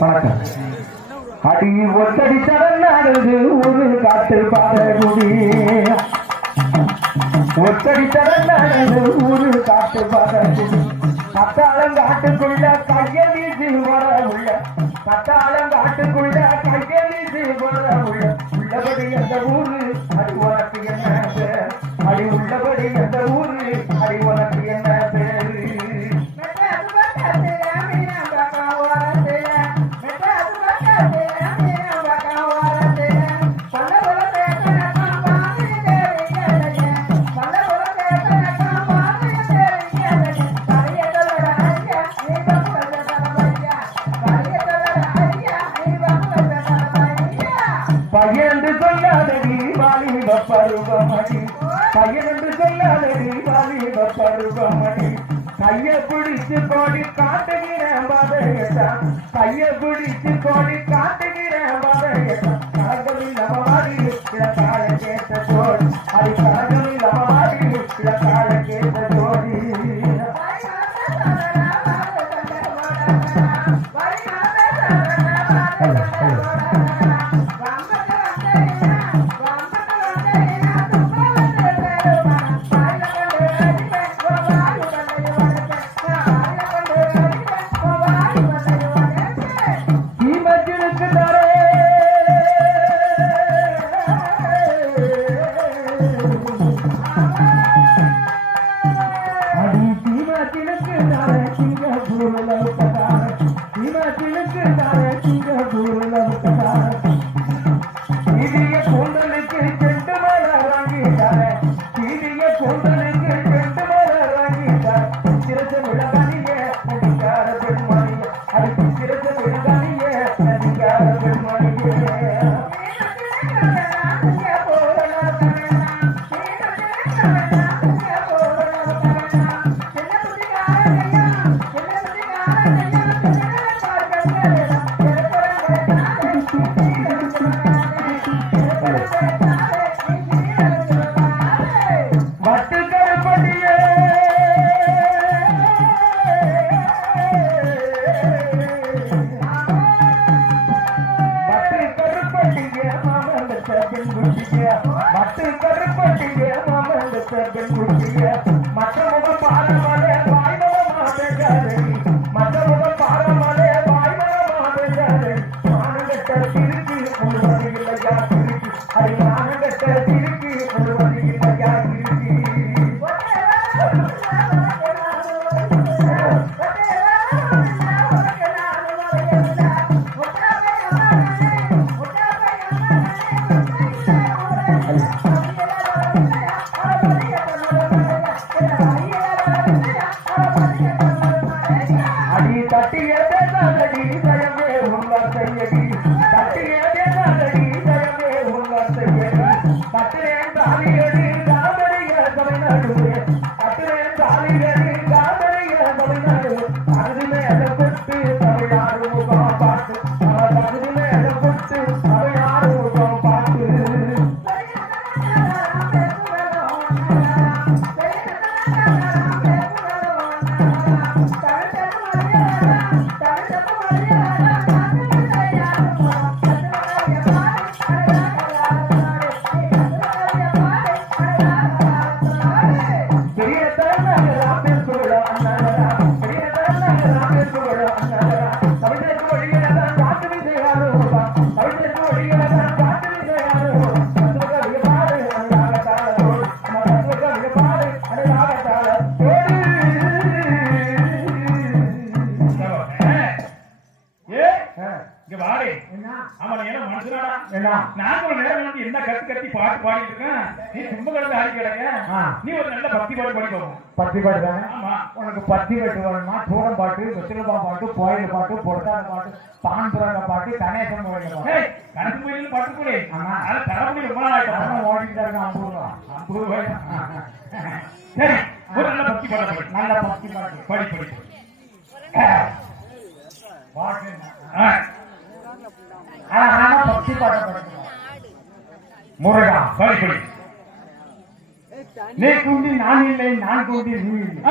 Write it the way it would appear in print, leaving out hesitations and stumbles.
வணக்கம். அடி ஒத்தடி தடநாடுது ஒரு காட்டு பாதகுடி, ஒத்தடி தடநாடுது ஒரு காட்டு பாதகுடி, கத்தாளங்காட்டுக்குள்ள கைய வீசி வர உள்ள, கத்தாளங்காட்டுக்குள்ள கைய வீசி வர உள்ள, உள்ளபடி எந்த ஊரு அடி உனக்கு என்ன பேர், அடி உள்ளபடி எந்த ஊரு அடி உனக்கு என்ன பேரு. பையனென்று சொல்லாதடி வாலிப பருவமடி, பையனென்று சொல்லாதடி வாலிப பருவமடி, கைய பிடிச்சு கோடி காட்டுகிற பதையத்தான், கைய பிடிச்சு கோடி காட்டுகிற பதையத்தான், காதலில் அவமாடி கால கேட்ட ஜோடி, அது காதலில் அவமாடி கால கேட்ட ஜோடி. என்ன கத்து கத்தி பாட்டு பாடிட்டு இருக்கேன், நீ சும்மா கிடந்து ஆடி கிடக்க, நீ ஒரு நல்ல பக்தி பாட்டு பாடிக்கோ. பக்தி பாட்டு தானே? உனக்கு பக்தி பாட்டு வேணுமா? சூடம் பாட்டு, வெற்றிலப்பா பாட்டு, கோயில் பாட்டு, பொருத்தாத பாட்டு, பான்புராத பாட்டு, கணேசன் கோயில் பாட்டு, கணக்கு கோயில் பாட்டு கூட தரப்படி ரொம்ப நாள் ஆயிட்டோம் ஓடிட்டு இருக்க. 50 ரூபா சரி, ஒரு நல்ல பக்தி பாட்டு பாடு. நல்ல பக்தி பாட்டு படி படி பாட்டு அழகான பக்தி பாட்டு படிக்கணும். முருகா படி படி. நீ குண்டி நான் இல்லை, நான் குண்டி நீ இல்லை.